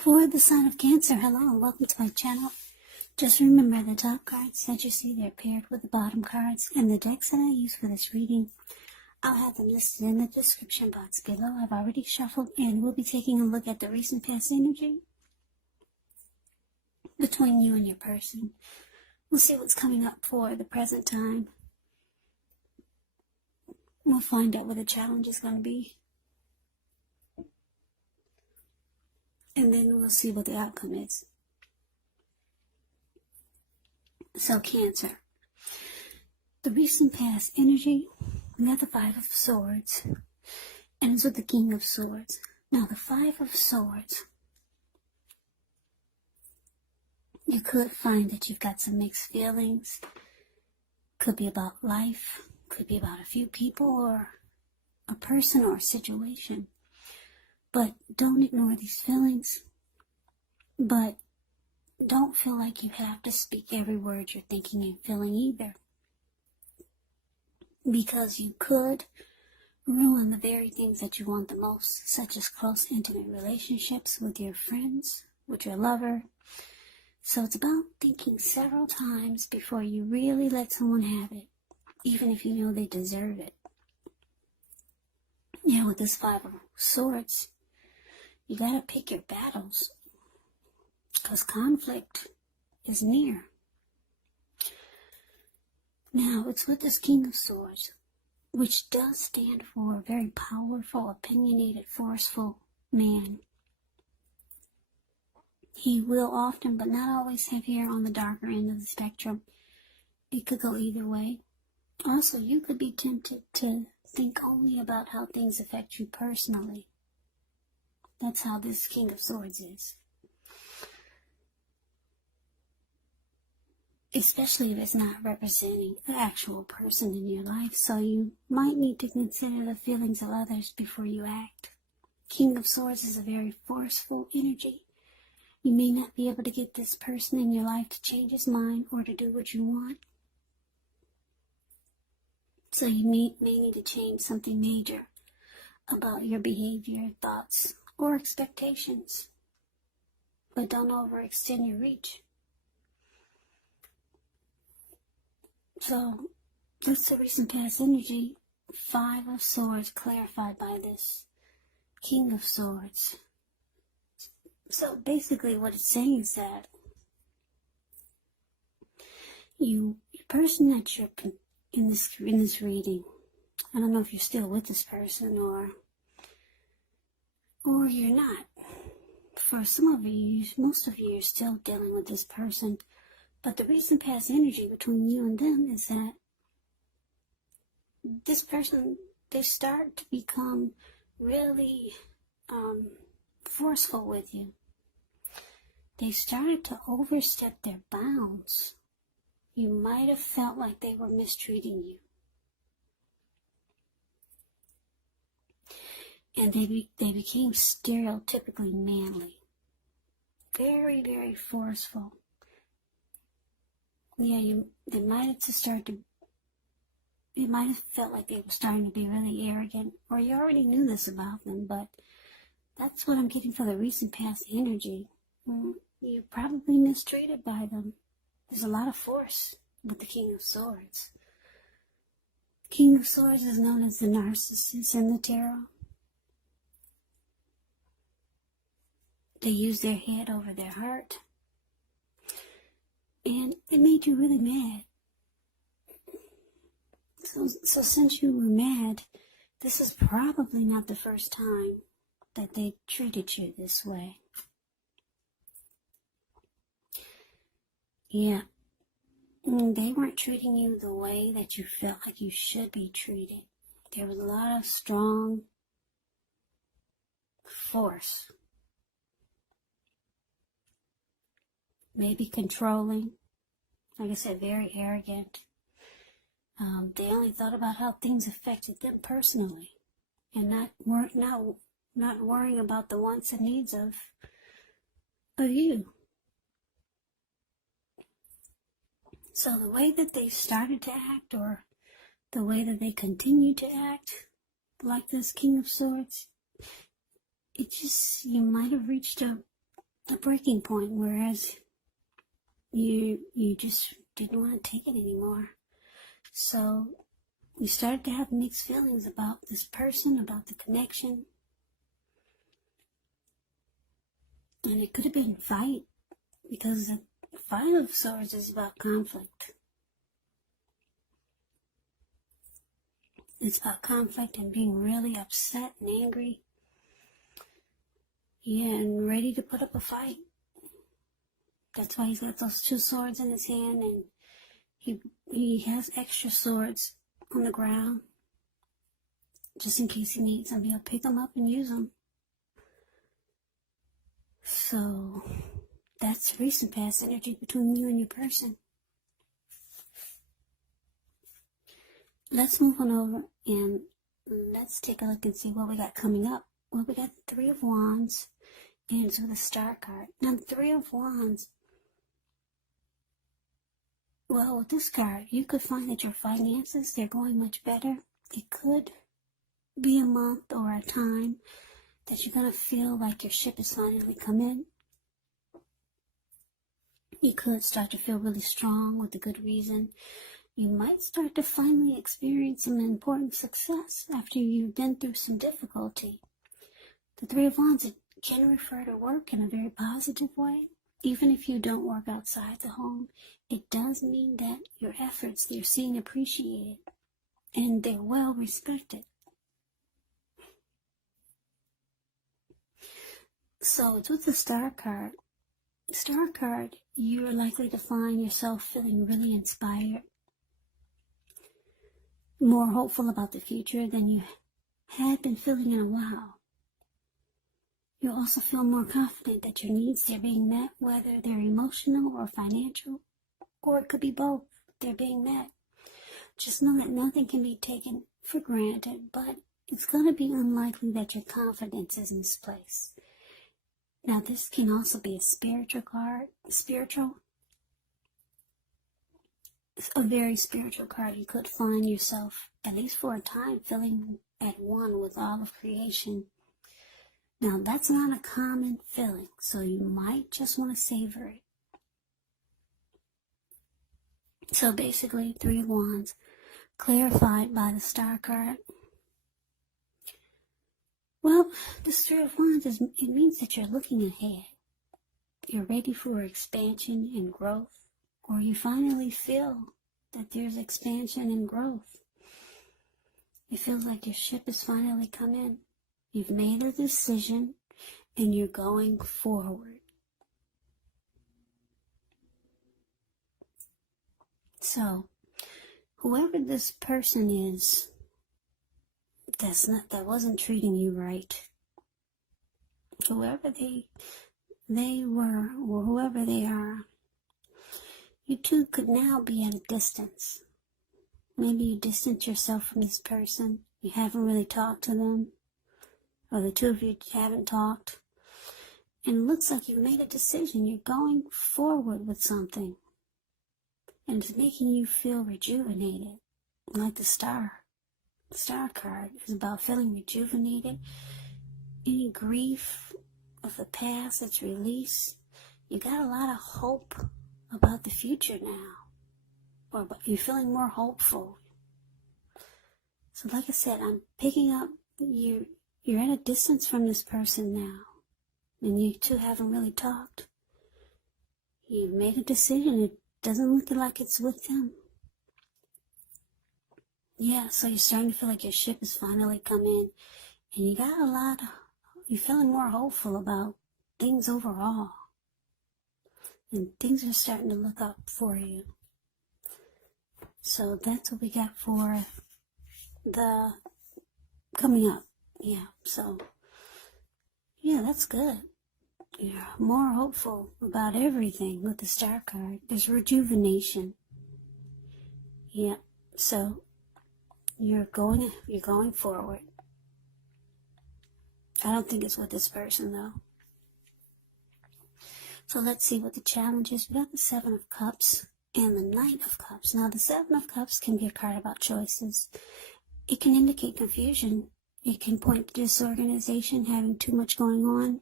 For the sign of Cancer, hello and welcome to my channel. Just remember the top cards that you see, they're paired with the bottom cards, and the decks that I use for this reading, I'll have them listed in the description box below. I've already shuffled and we'll be taking a look at the recent past energy between you and your person. We'll see what's coming up for the present time. We'll find out what the challenge is going to be. And then we'll see what the outcome is. So Cancer, the recent past energy, we have the Five of Swords, and it's with the King of Swords. Now the Five of Swords, you could find that you've got some mixed feelings. Could be about life, could be about a few people or a person or a situation. But don't ignore these feelings. But don't feel like you have to speak every word you're thinking and feeling either. Because you could ruin the very things that you want the most, such as close, intimate relationships with your friends, with your lover. So it's about thinking several times before you really let someone have it, even if you know they deserve it. Yeah, with this Five of Swords, you gotta pick your battles, because conflict is near. Now, it's with this King of Swords, which does stand for a very powerful, opinionated, forceful man. He will often, but not always, have hair on the darker end of the spectrum. It could go either way. Also, you could be tempted to think only about how things affect you personally. That's how this King of Swords is. Especially if it's not representing an actual person in your life. So you might need to consider the feelings of others before you act. King of Swords is a very forceful energy. You may not be able to get this person in your life to change his mind or to do what you want. So you may need to change something major about your behavior, thoughts, or expectations. But don't overextend your reach. So that's the recent past energy. Five of Swords clarified by this King of Swords. So basically what it's saying is that the person that you're in this reading, I don't know if you're still with this person or you're not. For some of you, most of you are still dealing with this person. But the recent past energy between you and them is that this person, they start to become really forceful with you. They started to overstep their bounds. You might have felt like they were mistreating you. And they became stereotypically manly. Very, very forceful. Yeah, they might have it might have felt like they were starting to be really arrogant, or you already knew this about them, but that's what I'm getting for the recent past energy. You're probably mistreated by them. There's a lot of force with the King of Swords. King of Swords is known as the Narcissist in the tarot. They use their head over their heart. And it made you really mad. So since you were mad, this is probably not the first time that they treated you this way. Yeah. They weren't treating you the way that you felt like you should be treated. There was a lot of strong force. Maybe controlling. Like I said, very arrogant. They only thought about how things affected them personally, and not worrying about the wants and needs of you. So the way that they started to act, or the way that they continue to act, like this King of Swords, it just, you might have reached a a breaking point, whereas you just didn't want to take it anymore. So you started to have mixed feelings about this person, about the connection. And it could have been fight, because the Five of Swords is about conflict. It's about conflict and being really upset and angry. Yeah, and ready to put up a fight. That's why he's got those two swords in his hand, and he has extra swords on the ground, just in case he needs them. He'll pick them up and use them. So that's recent past energy between you and your person. Let's move on over and let's take a look and see what we got coming up. Well, we got the Three of Wands and it's with a Star card. Now, the Three of Wands, well, with this card, you could find that your finances, they're going much better. It could be a month or a time that you're going to feel like your ship is finally come in. You could start to feel really strong with a good reason. You might start to finally experience some important success after you've been through some difficulty. The Three of Wands, it can refer to work in a very positive way. Even if you don't work outside the home, it does mean that your efforts, they're seen appreciated and they're well respected. So it's with the Star card. Star card, you're likely to find yourself feeling really inspired, more hopeful about the future than you had been feeling in a while. You'll also feel more confident that your needs are being met, whether they're emotional or financial, or it could be both. They're being met. Just know that nothing can be taken for granted, but it's going to be unlikely that your confidence is misplaced. Now, this can also be a spiritual card. A very spiritual card. You could find yourself, at least for a time, feeling at one with all of creation. Now, that's not a common feeling, so you might just want to savor it. So basically, Three of Wands, clarified by the Star card. Well, this Three of Wands, it means that you're looking ahead. You're ready for expansion and growth, or you finally feel that there's expansion and growth. It feels like your ship has finally come in. You've made a decision and you're going forward. So, whoever this person is, that wasn't treating you right. Whoever they were, or whoever they are, you two could now be at a distance. Maybe you distance yourself from this person. You haven't really talked to them, or the two of you haven't talked. And it looks like you've made a decision. You're going forward with something. And it's making you feel rejuvenated, like the Star. The Star card is about feeling rejuvenated. Any grief of the past that's released. You got a lot of hope about the future now. Or you're feeling more hopeful. So like I said, I'm picking up, you're at a distance from this person now. And you two haven't really talked. You've made a decision. It doesn't look like it's with them. Yeah, so you're starting to feel like your ship has finally come in. And you got you're feeling more hopeful about things overall. And things are starting to look up for you. So that's what we got for the coming up. Yeah, so, yeah, that's good. You're more hopeful about everything with the Star card. There's rejuvenation. Yeah, so you're going forward. I don't think it's with this person, though. So let's see what the challenge is. We got the Seven of Cups and the Knight of Cups. Now, the Seven of Cups can be a card about choices. It can indicate confusion. It can point to disorganization, having too much going on.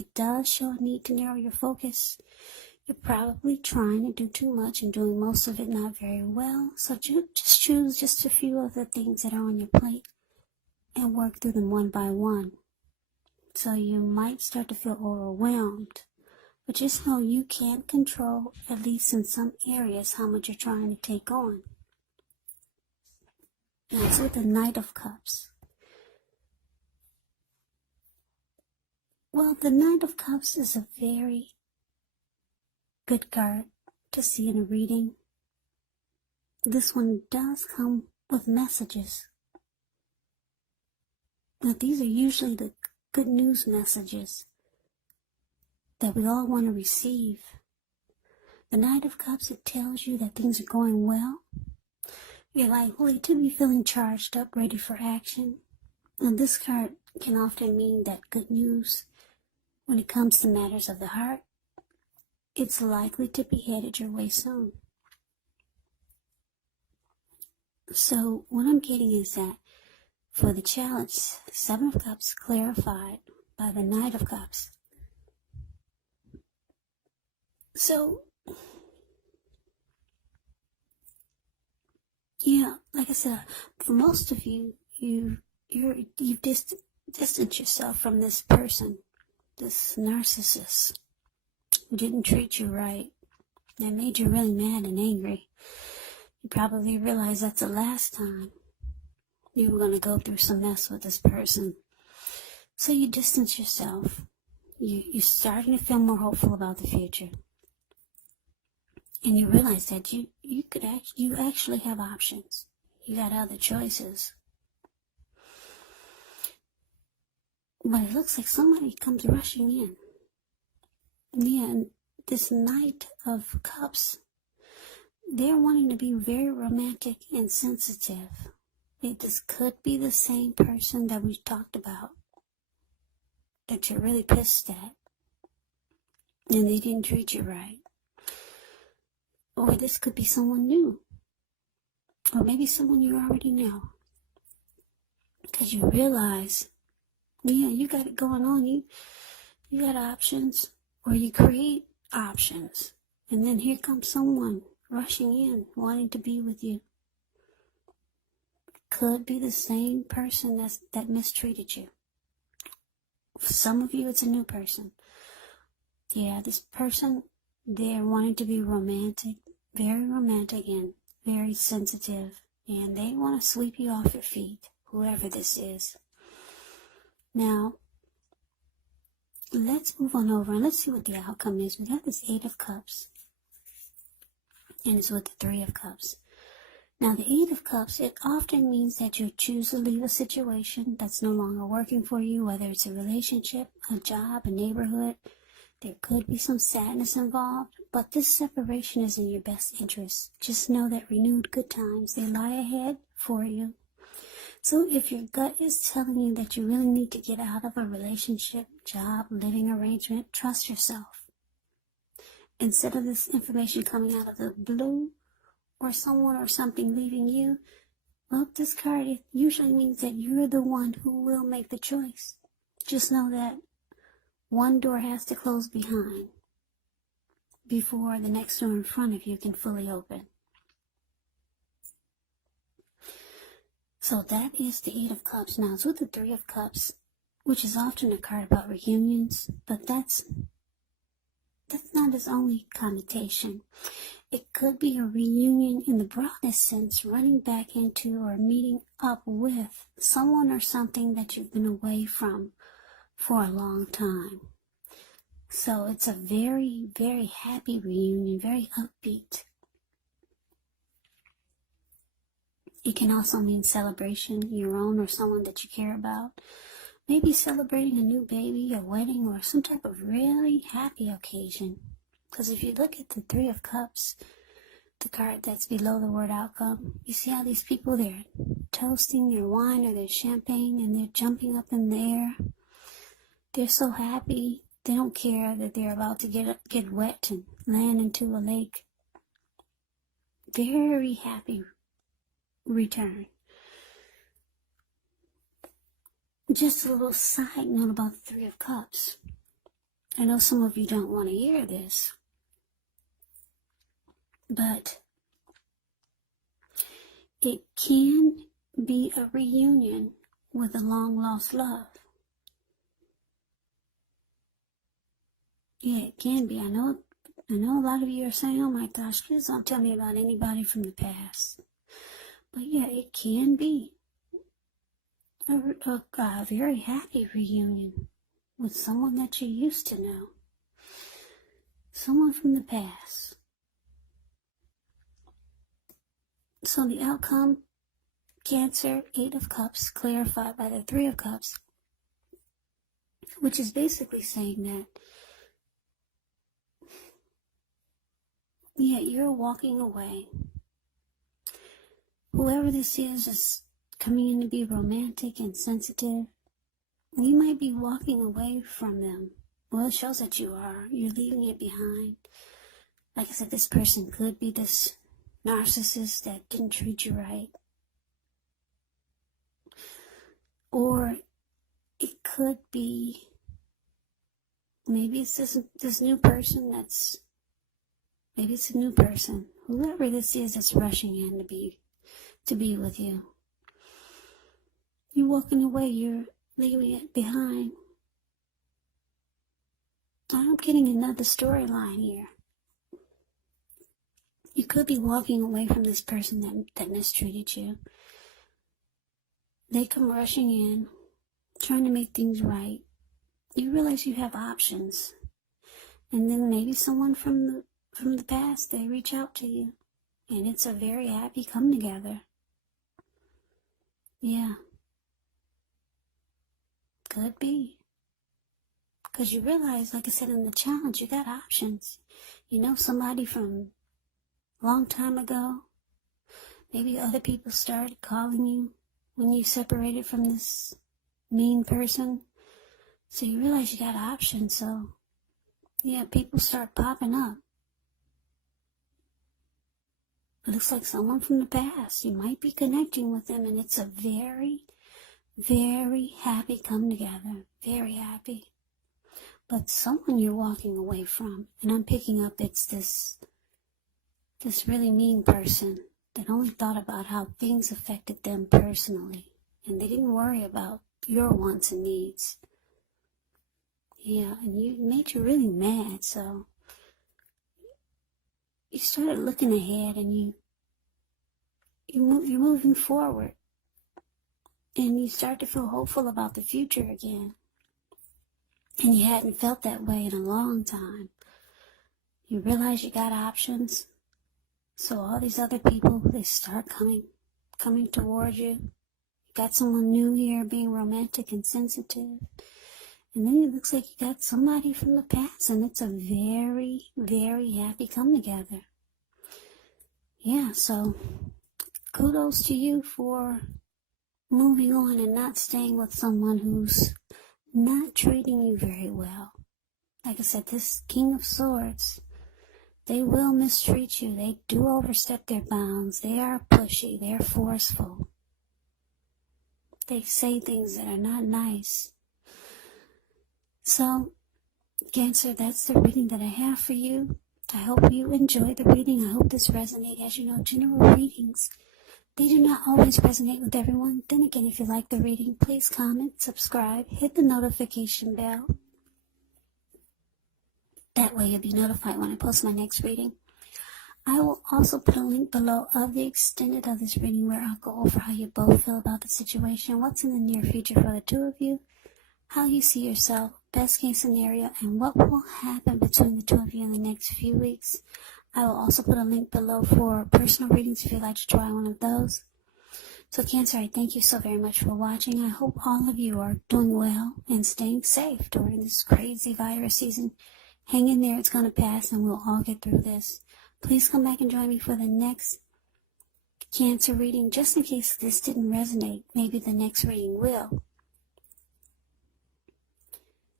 It does show a need to narrow your focus. You're probably trying to do too much and doing most of it not very well. So just choose just a few of the things that are on your plate and work through them one by one. So you might start to feel overwhelmed. But just know you can control, at least in some areas, how much you're trying to take on. Now it's with the Knight of Cups. Well, the Knight of Cups is a very good card to see in a reading. This one does come with messages. Now these are usually the good news messages that we all want to receive. The Knight of Cups, it tells you that things are going well. You're likely to be feeling charged up, ready for action. And this card can often mean that good news, when it comes to matters of the heart, it's likely to be headed your way soon. So what I'm getting is that for the challenge, 7 of Cups clarified by the Knight of Cups. So, yeah, like I said, for most of you, you've distanced yourself from this person, this narcissist, who didn't treat you right, that made you really mad and angry. You probably realize that's the last time you were going to go through some mess with this person. So you distance yourself. You're starting to feel more hopeful about the future. And you realize that you actually have options. You got other choices. But it looks like somebody comes rushing in. Yeah, and this Knight of Cups, they're wanting to be very romantic and sensitive. This could be the same person that we talked about, that you're really pissed at, and they didn't treat you right. Or this could be someone new, or maybe someone you already know, because you realize, yeah, you got it going on. You got options, or you create options, and then here comes someone rushing in, wanting to be with you. Could be the same person that mistreated you. For some of you, it's a new person. Yeah, this person, they're wanting to be romantic, and very sensitive, and they want to sweep you off your feet, whoever this is. Now, let's move on over and let's see what the outcome is. We got this 8 of Cups, and it's with the 3 of Cups. Now, the 8 of Cups, it often means that you choose to leave a situation that's no longer working for you, whether it's a relationship, a job, a neighborhood. There could be some sadness involved, but this separation is in your best interest. Just know that renewed good times, they lie ahead for you. So if your gut is telling you that you really need to get out of a relationship, job, living arrangement, trust yourself. Instead of this information coming out of the blue, or someone or something leaving you, well, this card, it usually means that you're the one who will make the choice. Just know that one door has to close behind before the next door in front of you can fully open. So that is the 8 of Cups. Now, it's with the 3 of Cups, which is often a card about reunions, but that's not its only connotation. It could be a reunion in the broadest sense, running back into or meeting up with someone or something that you've been away from for a long time. So it's a very, very happy reunion, very upbeat. It can also mean celebration, your own or someone that you care about. Maybe celebrating a new baby, a wedding, or some type of really happy occasion. Because if you look at the 3 of Cups, the card that's below the word outcome, you see how these people, they're toasting their wine or their champagne and they're jumping up in the air. They're so happy. They don't care that they're about to get wet and land into a lake. Very happy return. Just a little side note about the 3 of Cups. I know some of you don't want to hear this, but it can be a reunion with a long-lost love. Yeah, it can be. I know a lot of you are saying, oh my gosh, please don't tell me about anybody from the past. But yeah, it can be a very happy reunion with someone that you used to know. Someone from the past. So the outcome, Cancer, 8 of Cups, clarified by the 3 of Cups, which is basically saying that, yeah, you're walking away. Whoever this is coming in to be romantic and sensitive. You might be walking away from them. Well, it shows that you are. You're leaving it behind. Like I said, this person could be this narcissist that didn't treat you right. Or it could be, maybe it's this new person maybe it's a new person. Whoever this is that's rushing in to be with you. You're walking away, you're leaving it behind. I'm getting another storyline here. You could be walking away from this person that mistreated you. They come rushing in, trying to make things right. You realize you have options. And then maybe someone from the past, they reach out to you. And it's a very happy come together. Yeah. Could be. Because you realize, like I said in the challenge, you got options. You know somebody from a long time ago. Maybe other people started calling you when you separated from this mean person. So you realize you got options. So, yeah, people start popping up. It looks like someone from the past. You might be connecting with them, and it's a very, very happy come together. Very happy. But someone you're walking away from, and I'm picking up it's this really mean person that only thought about how things affected them personally, and they didn't worry about your wants and needs. Yeah, and you made you really mad, so you started looking ahead, and you're moving forward, and you start to feel hopeful about the future again. And you hadn't felt that way in a long time. You realize you got options. So all these other people, they start coming towards you. You got someone new here being romantic and sensitive. And then it looks like you got somebody from the past, and it's a very, very happy come together. Yeah, so kudos to you for moving on and not staying with someone who's not treating you very well. Like I said, this King of Swords, they will mistreat you. They do overstep their bounds. They are pushy. They're forceful. They say things that are not nice. So, Cancer, that's the reading that I have for you. I hope you enjoyed the reading. I hope this resonated. As you know, general readings, they do not always resonate with everyone. Then again, if you like the reading, please comment, subscribe, hit the notification bell. That way you'll be notified when I post my next reading. I will also put a link below of the extended of this reading where I'll go over how you both feel about the situation, what's in the near future for the two of you, how you see yourself, best case scenario, and what will happen between the two of you in the next few weeks. I will also put a link below for personal readings if you'd like to try one of those. So Cancer, I thank you so very much for watching. I hope all of you are doing well and staying safe during this crazy virus season. Hang in there, it's going to pass, and we'll all get through this. Please come back and join me for the next Cancer reading, just in case this didn't resonate. Maybe the next reading will.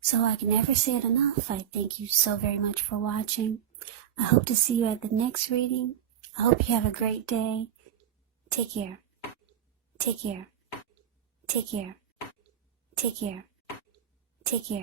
So I can never say it enough. I thank you so very much for watching. I hope to see you at the next reading. I hope you have a great day. Take care. Take care. Take care. Take care. Take care.